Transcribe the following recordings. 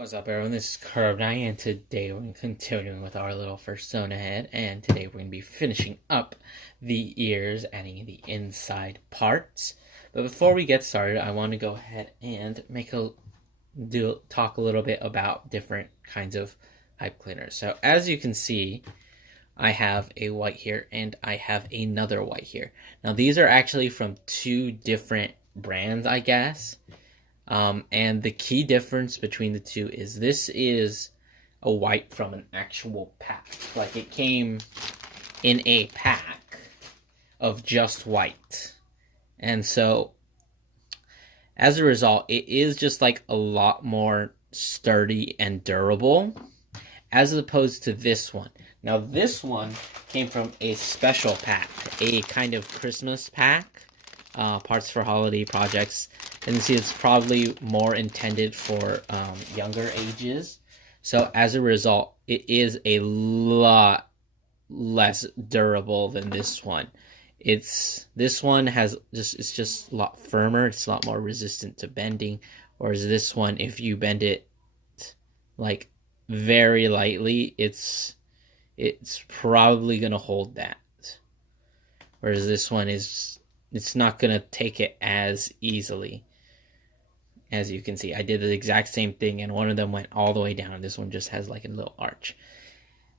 What's up, everyone? This is Curved Eye, and today we're continuing with our little Fursona head, and today we're going to be finishing up the ears, adding the inside parts. But before we get started, I want to go ahead and talk a little bit about different kinds of pipe cleaners. So as you can see, I have a white here, and I have another white here. Now these are actually from two different brands, I guess. And the key difference between the two is this is a white from an actual pack. Like it came in a pack of just white. And so as a result, it is just like a lot more sturdy and durable as opposed to this one. Now this one came from a special pack, a kind of Christmas pack. Parts for holiday projects. And you see it's probably more intended for younger ages. So as a result, it is a lot less durable than this one. This one it's just a lot firmer. It's a lot more resistant to bending. Whereas this one, if you bend it like very lightly, it's probably gonna hold that. Whereas this one it's not going to take it as easily. As you can see, I did the exact same thing, and one of them went all the way down. This one just has like a little arch.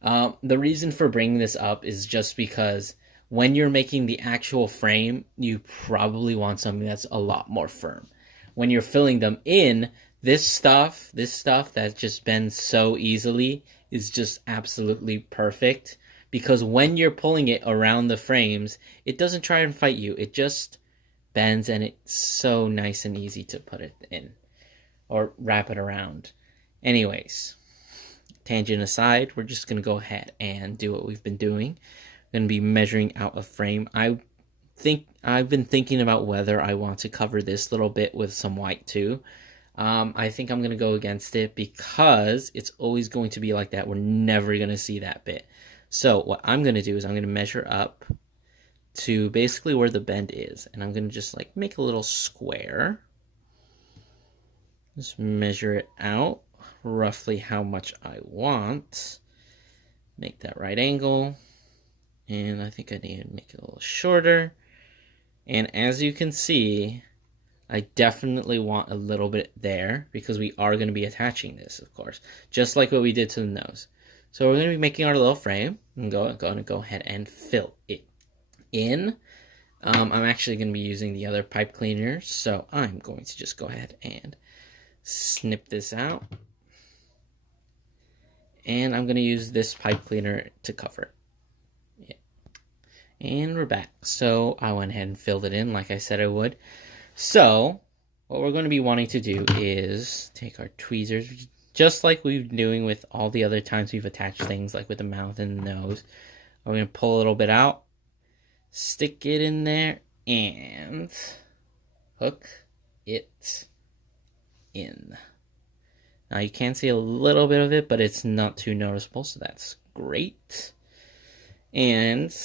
The reason for bringing this up is just because when you're making the actual frame, you probably want something that's a lot more firm. When you're filling them in, this stuff that just bends so easily is just absolutely perfect. Because when you're pulling it around the frames, it doesn't try and fight you. It just bends, and it's so nice and easy to put it in or wrap it around. Anyways, tangent aside, we're just going to go ahead and do what we've been doing. We're going to be measuring out a frame. I've been thinking about whether I want to cover this little bit with some white too. I think I'm going to go against it because it's always going to be like that. We're never going to see that bit. So what I'm going to do is I'm going to measure up to basically where the bend is. And I'm going to just like make a little square. Just measure it out roughly how much I want. Make that right angle. And I think I need to make it a little shorter. And as you can see, I definitely want a little bit there because we are going to be attaching this, of course. Just like what we did to the nose. So we're going to be making our little frame. I'm going to go ahead and fill it in. I'm actually going to be using the other pipe cleaner, so I'm going to just go ahead and snip this out. And I'm going to use this pipe cleaner to cover it. Yeah. And we're back. So I went ahead and filled it in like I said I would. So what we're going to be wanting to do is take our tweezers, just like we've been doing with all the other times we've attached things, like with the mouth and the nose. We're going to pull a little bit out, stick it in there, and hook it in. Now you can see a little bit of it, but it's not too noticeable, so that's great. And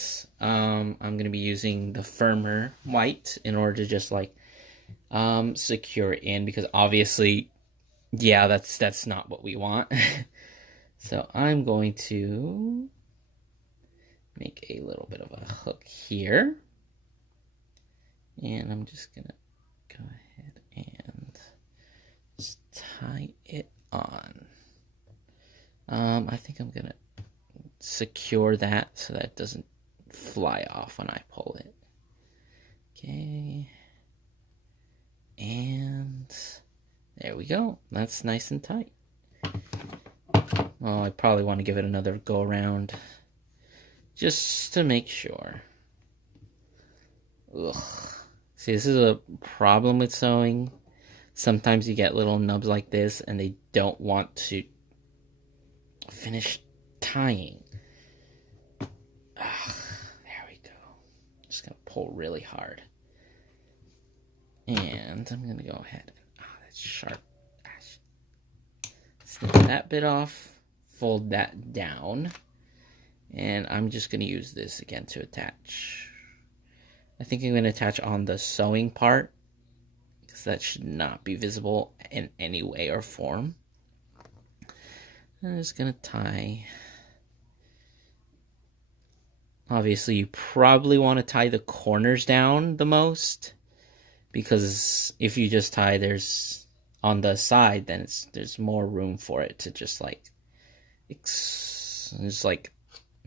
I'm going to be using the firmer white in order to just like secure it in, because obviously, yeah, that's not what we want. So I'm going to make a little bit of a hook here. And I'm just going to go ahead and just tie it on. I think I'm going to secure that so that it doesn't fly off when I pull it. Okay. And there we go. That's nice and tight. Well, I probably want to give it another go around just to make sure. Ugh. See, this is a problem with sewing. Sometimes you get little nubs like this and they don't want to finish tying. Ugh, there we go. Just gonna pull really hard. And I'm gonna go ahead. That's sharp. Snip that bit off. Fold that down. And I'm just gonna use this again to attach. I think I'm gonna attach on the sewing part, because that should not be visible in any way or form. I'm just gonna tie. Obviously, you probably want to tie the corners down the most, because if you just tie there's on the side, then there's more room for it to just like just like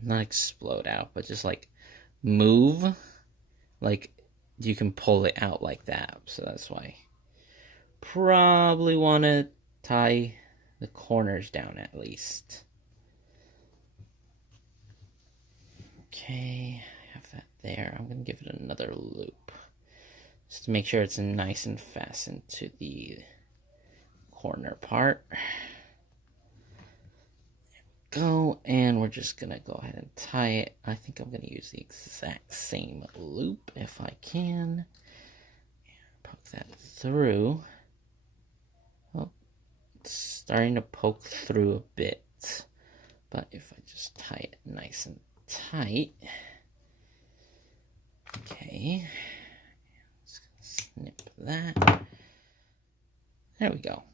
not explode out, but just like move. Like you can pull it out like that. So that's why probably want to tie the corners down at least. Okay, I have that there. I'm going to give it another loop just to make sure it's nice and fastened to the corner part. There we go, and we're just going to go ahead and tie it. I think I'm going to use the exact same loop if I can. Poke that through. Oh, it's starting to poke through a bit, but if I just tie it nice and tight. Okay, just gonna snip that. There we go.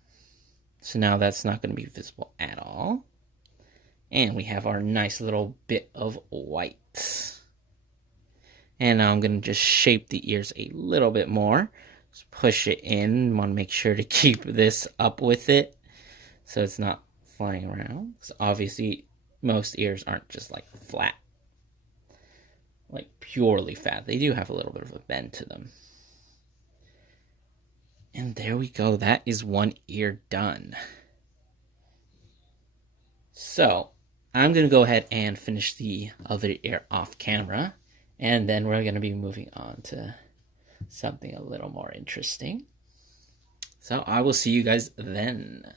So now that's not going to be visible at all. And we have our nice little bit of white. And now I'm going to just shape the ears a little bit more. Just push it in. Want to make sure to keep this up with it so it's not flying around. Because obviously most ears aren't just like flat, like purely fat. They do have a little bit of a bend to them. And there we go. That is one ear done. So I'm going to go ahead and finish the other ear off camera. And then we're going to be moving on to something a little more interesting. So I will see you guys then.